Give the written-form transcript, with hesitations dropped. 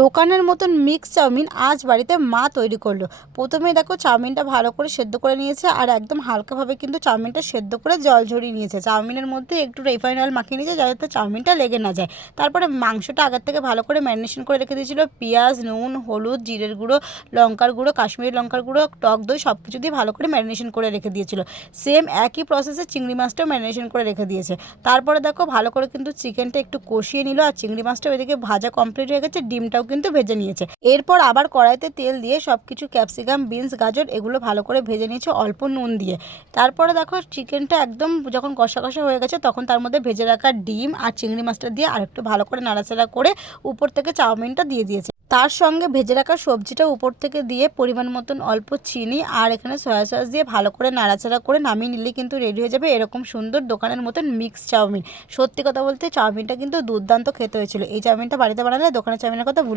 দোকানের মতন mix chowmein আজ বাড়িতে মা তৈরি করলো। প্রথমেই দেখো চাউমিনটা ভালো করে সেদ্ধ করে নিয়েছে, আর একদম হালকাভাবে কিন্তু চাউমিনটা সেদ্ধ করে জল ঝরিয়ে নিয়েছে। চাউমিনের মধ্যে একটু রিফাইন অয়েল মাখিয়ে নিয়েছে যাতে চাউমিনটা লেগে না যায়। তারপরে মাংসটা আগের থেকে ভালো করে ম্যারিনেশন করে রেখে দিয়েছিল। পেঁয়াজ, নুন, হলুদ, জিরের গুঁড়ো, লঙ্কার গুঁড়ো, কাশ্মীরি লঙ্কার গুঁড়ো, টক দই সব কিছু দিয়ে ভালো করে ম্যারিনেশন করে রেখে দিয়েছিল। সেম একই প্রসেসে চিংড়ি মাছটাও ম্যারিনেশন করে রেখে দিয়েছে। তারপরে দেখো ভালো করে কিন্তু চিকেনটা একটু কষিয়ে নিল, আর চিংড়ি মাছটা ওইদিকে ভাজা কমপ্লিট হয়ে গেছে, ডিমটাও কিন্তু ভেজে নিয়েছে। এরপর আবার কড়াইতে তেল দিয়ে সব কিছু ক্যাপসিকাম, বিনস, গাজর এগুলো ভালো করে ভেজে নিয়েছে অল্প নুন দিয়ে। তারপরে দেখো চিকেনটা একদম যখন কষা কষা হয়ে গেছে তখন তার মধ্যে ভেজে রাখা ডিম আর চিংড়ি মাছটা দিয়ে আরেকটু ভালো করে নাড়াচাড়া করে উপর থেকে চাউমিনটা দিয়ে দিয়েছে। তার সঙ্গে ভেজে রাখা সবজিটা উপর থেকে দিয়ে পরিমাণ মতন অল্প চিনি আর এখানে সয়া সস দিয়ে ভালো করে নাড়াচাড়া করে নামিয়ে নিলে কিন্তু রেডি হয়ে যাবে এরকম সুন্দর দোকানের মতন মিক্স চাউমিন। সত্যি কথা বলতে চাউমিনটা কিন্তু দুর্দান্ত খেতে হয়েছিল। এই চাউমিনটা বাড়িতে বানালে দোকানের চাউমিনের কথা ভুলে